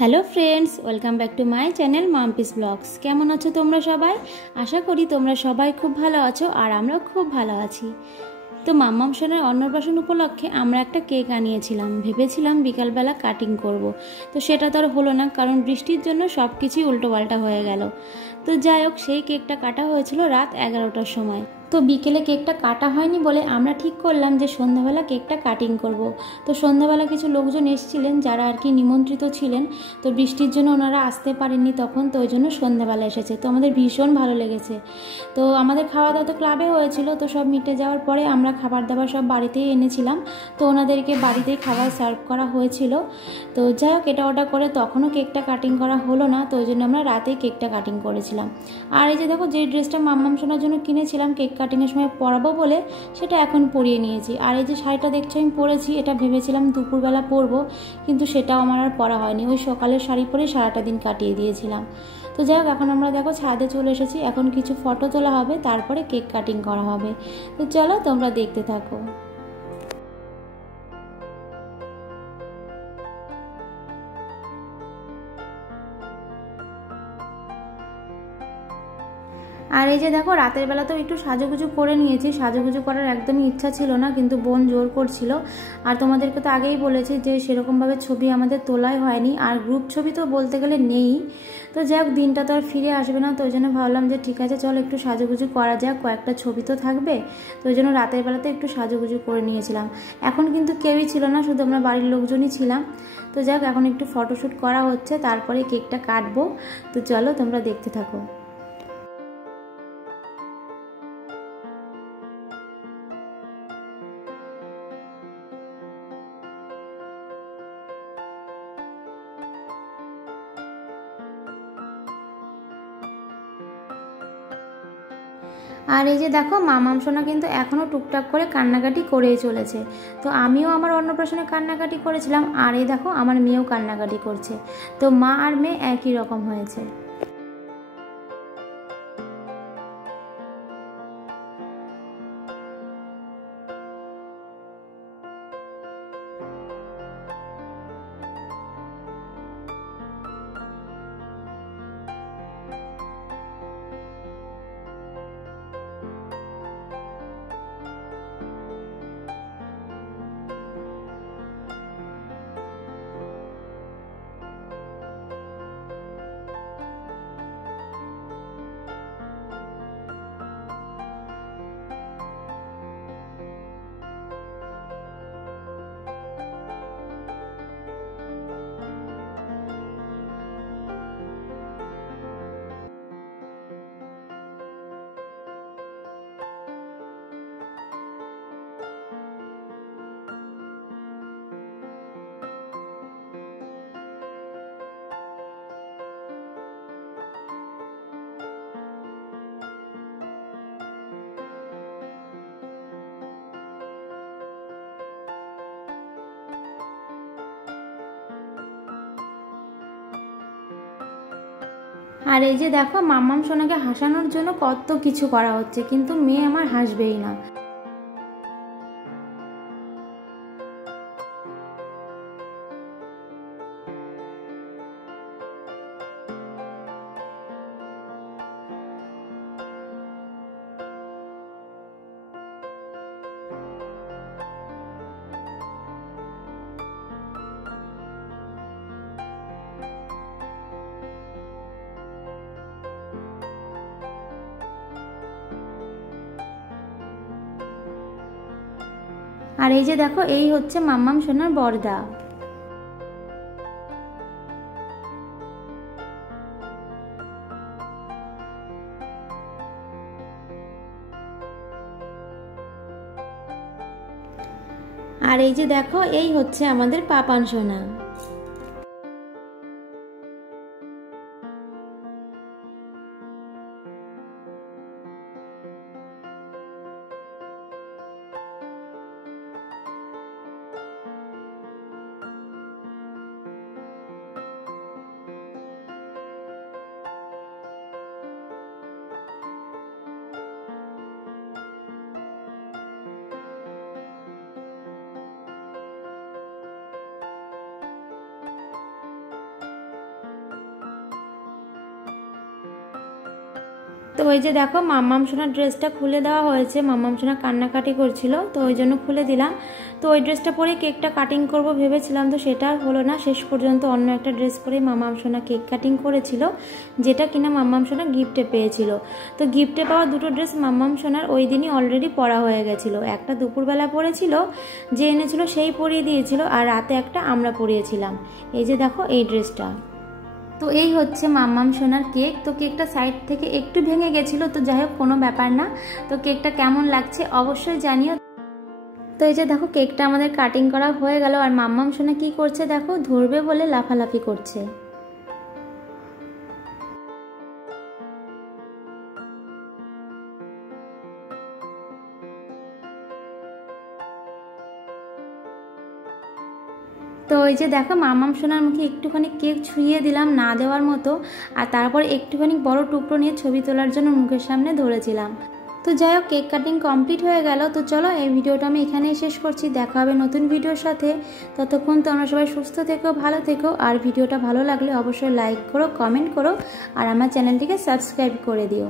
Hello friends, welcome back to my channel Mampi's blogs. কেমন আছো তোমরা সবাই? আশা করি তোমরা সবাই খুব ভালো আছো আর আমরাও খুব ভালো আছি। তো মাম্মাম সোনার অন্নপ্রাশন উপলক্ষে আমরা একটা কেক আনিয়েছিলাম, ভেবেছিলাম বিকালবেলা কাটিং করব। তো সেটা তো আর হলো না, কারণ বৃষ্টির জন্য সব কিছুই উল্টোপাল্টা হয়ে গেল। তো যাই হোক, সেই কেকটা কাটা হয়েছিল রাত 11টার সময়। তো বিকেলে কেকটা কাটা হয়নি বলে আমরা ঠিক করলাম যে সন্ধ্যাবেলা কেকটা কাটিং করব। তো সন্ধ্যাবেলা কিছু লোকজন এসেছিলেন যারা আর কি নিমন্ত্রিত ছিলেন। তো বৃষ্টির জন্য ওনারা আসতে পারেননি তখন, তো ওই জন্য সন্ধ্যাবেলা এসেছে। তো আমাদের ভীষণ ভালো লেগেছে। তো আমাদের খাওয়া দাওয়া তো ক্লাবে হয়েছিল, তো সব মিটে যাওয়ার পরে আমরা খাবার দাবার সব বাড়িতেই এনেছিলাম। তো ওনাদেরকে বাড়িতেই খাবার সার্ভ করা হয়েছিল। তো যাই হোক, এটা ওটা করে তখনও কেকটা কাটিং করা হলো না, তো ওই জন্য আমরা রাতেই কেকটা কাটিং করেছিলাম। আর এই যে দেখো, যে ড্রেসটা মাম্মাম শোনার জন্য কিনেছিলাম কেক কাটিংয়ের সময় পরাবো বলে, সেটা এখন পরিয়ে নিয়েছি। আর এই যে শাড়িটা দেখছো আমি পরেছি, এটা ভেবেছিলাম দুপুরবেলা পরবো, কিন্তু সেটাও আমার আর পরা হয়নি। ওই সকালের শাড়ি পরে সারাটা দিন কাটিয়ে দিয়েছিলাম। তো যাই হোক, এখন আমরা দেখো ছাদে চলে এসেছি। এখন কিছু ফটো তোলা হবে, তারপরে কেক কাটিং করা হবে। তো চলো তোমরা দেখতে থাকো। আর এই যে দেখো, রাতের বেলা তো একটু সাজুগুজু করে নিয়েছি। সাজুগুজু করার একদমই ইচ্ছা ছিল না, কিন্তু বোন জোর করছিল। আর তোমাদেরকে তো আগেই বলেছি যে সেরকমভাবে ছবি আমাদের তোলাই হয়নি, আর গ্রুপ ছবি তো বলতে গেলে নেই। তো যাই হোক, দিনটা তো আর ফিরে আসবে না, তো ওই জন্য ভাবলাম যে ঠিক আছে চলো একটু সাজুগুজু করা যাক, কয়েকটা ছবি তো থাকবে। তো ওই জন্য রাতের বেলাতে একটু সাজুগুজু করে নিয়েছিলাম। এখন কিন্তু কেউই ছিল না, শুধু আমরা বাড়ির লোকজনই ছিলাম। তো যাই হোক, এখন একটু ফটোশ্যুট করা হচ্ছে, তারপরে কেকটা কাটবো। তো চলো তোমরা দেখতে থাকো। আর এই যে দেখো, মামাম সোনা কিন্তু এখনও টুকটাক করে কান্নাকাটি করেই চলেছে। তো আমিও আমার অন্নপ্রাশনে কান্নাকাটি করেছিলাম, আর এই দেখো আমার মেয়েও কান্নাকাটি করছে। তো মা আর মেয়ে একই রকম হয়েছে। আর এই যে দেখো, মাম্মাম সোনাকে হাসানোর জন্য কত কিছু করা হচ্ছে, কিন্তু মেয়ে আমার হাসবেই না। আর এই যে দেখো, এই হচ্ছে মাম্মাম সোনার বড়দা। আর এই যে দেখো, এই হচ্ছে আমাদের পাপান সোনা। ওই যে দেখো মাম্মাম সোনার ড্রেসটা খুলে দেওয়া হয়েছে, মাম্মাম সোনা কান্নাকাটি করছিল তো ওই জন্য খুলে দিলাম। তো ওই ড্রেসটা পরে কেকটা কাটিং করব ভেবেছিলাম, তো সেটা হলো না, শেষ পর্যন্ত অন্য একটা ড্রেস পরে মাম্মাম সোনা কেক কাটিং করেছিল, যেটা কিনা মাম্মাম সোনা গিফটে পেয়েছিল। তো গিফটে পাওয়া দুটো ড্রেস মাম্মাম সোনার ওই দিনই অলরেডি পরা হয়ে গেছিলো। একটা দুপুরবেলা পরেছিল, যে এনেছিল সেই পরিয়ে দিয়েছিল, আর রাতে একটা আমরা পরিয়েছিলাম। এই যে দেখো এই ড্রেসটা। তো এই হচ্ছে মাম্মাম সোনার কেক। তো কেকটা সাইড থেকে একটু ভেঙে গেছিলো, তো যাই হোক কোনো ব্যাপার না। তো কেকটা কেমন লাগছে অবশ্যই জানিও। তো এই যে দেখো কেকটা আমাদের কাটিং করা হয়ে গেল, আর মাম্মাম সোনা কি করছে দেখো, ধরবে বলে লাফালাফি করছে। তো ওই যে দেখো মাম্মাম সোনার মুখে একটুখানি কেক ছুঁয়ে দিলাম না দেওয়ার মতো, আর তারপর একটুখানি বড় টুকরো নিয়ে ছবি তোলার জন্য মুখের সামনে ধরেছিলাম। তো যাই হোক কেক কাটিং কমপ্লিট হয়ে গেল। তো চলো এই ভিডিওটা আমি এখানেই শেষ করছি, দেখা হবে নতুন ভিডিওর সাথে। ততক্ষণ তোমরা সবাই সুস্থ থেকো, ভালো থেকো, আর ভিডিওটা ভালো লাগলে অবশ্যই লাইক করো, কমেন্ট করো, আর আমার চ্যানেলটিকে সাবস্ক্রাইব করে দিও।